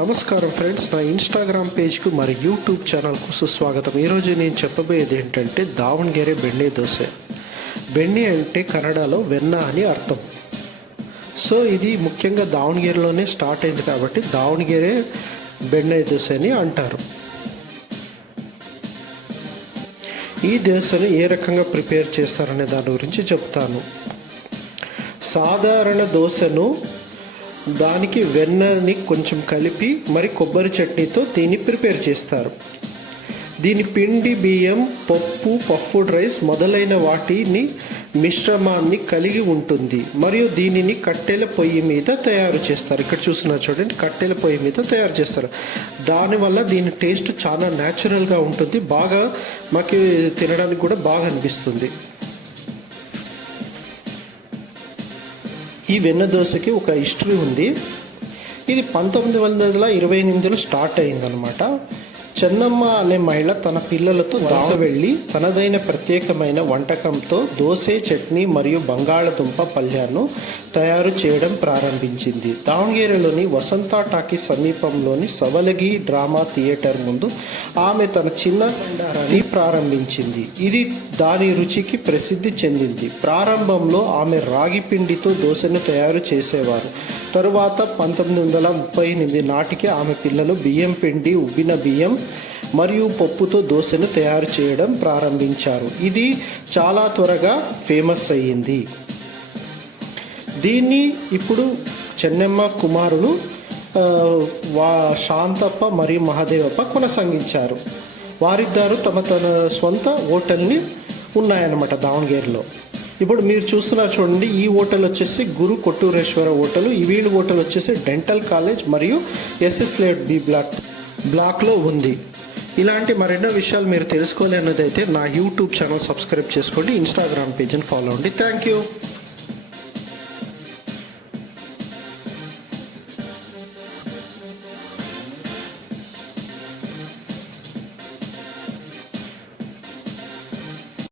నమస్కారం ఫ్రెండ్స్, నా ఇన్స్టాగ్రామ్ పేజ్కు మరి యూట్యూబ్ ఛానల్కు సుస్వాగతం. ఈరోజు నేను చెప్పబోయేది ఏంటంటే దావణಗೆರೆ బెಣ್ಣೆ దోశ. బెಣ್ಣೆ అంటే కన్నడలో వెన్న అని అర్థం. సో ఇది ముఖ్యంగా దావణಗೆರೆలోనే స్టార్ట్ అయింది కాబట్టి దావణಗೆರೆ బెಣ್ಣೆ దోశ అని అంటారు. ఈ దోశను ఏ రకంగా ప్రిపేర్ చేస్తారనే దాని గురించి చెప్తాను. సాధారణ దోశను దానికి వెన్నని కొంచెం కలిపి మరి కొబ్బరి చట్నీతో దీన్ని ప్రిపేర్ చేస్తారు. దీని పిండి, బియ్యం, పప్పు, పఫ్డ్ రైస్ మొదలైన వాటిని మిశ్రమాన్ని కలిగి ఉంటుంది మరియు దీనిని కట్టెల పొయ్యి మీద తయారు చేస్తారు. ఇక్కడ చూస్తున్నారు చూడండి, కట్టెల పొయ్యి మీద తయారు చేస్తారు. దానివల్ల దీని టేస్ట్ చాలా న్యాచురల్గా ఉంటుంది, బాగా మాకు తినడానికి కూడా బాగా అనిపిస్తుంది. ఈ వెన్న దోశకి ఒక హిస్టరీ ఉంది. ఇది 1928లో స్టార్ట్ అయిందనమాట. చెన్నమ్మ అనే మహిళ తన పిల్లలతో దోశ వెళ్ళి తనదైన ప్రత్యేకమైన వంటకంతో దోశ, చట్నీ మరియు బంగాళదుంప పళ్ళ్యాన్ని తయారు చేయడం ప్రారంభించింది. దావణಗೆರೆలోని వసంత టాకీస్ సమీపంలోని సవలగి డ్రామా థియేటర్ ముందు ఆమె తన చిన్న బండారాన్ని ప్రారంభించింది. ఇది దాని రుచికి ప్రసిద్ధి చెందింది. ప్రారంభంలో ఆమె రాగి పిండితో దోశను తయారు చేసేవారు. తరువాత 1938 నాటికి ఆమె పిల్లలు బియ్యం పిండి, ఉబ్బిన బియ్యం మరియు పప్పుతో దోశను తయారు చేయడం ప్రారంభించారు. ఇది చాలా త్వరగా ఫేమస్ అయ్యింది. దీన్ని ఇప్పుడు చెన్నమ్మ కుమారులు శాంతప్ప మరియు మహాదేవప్ప కొనసాగించారు. వారిద్దరు తమ సొంత హోటల్ని ఉన్నాయన్నమాట దావణಗೆರೆలో. ఇప్పుడు మీరు చూస్తున్నారు చూడండి, ఈ హోటల్ వచ్చేసి గురు కొట్టూరేశ్వర హోటల్. ఈ వీళ్ళ హోటల్ వచ్చేసి డెంటల్ కాలేజ్ మరియు ఎస్ఎస్ లేట్ బి బ్లాక్లో ఉంది. ఇలాంటి మరెన్నో విషయాలు మీరు తెలుసుకోలేనిదైతే నా యూట్యూబ్ ఛానల్ సబ్స్క్రైబ్ చేసుకోండి, ఇన్స్టాగ్రామ్ పేజ్ని ఫాలో అవ్వండి. Thank you.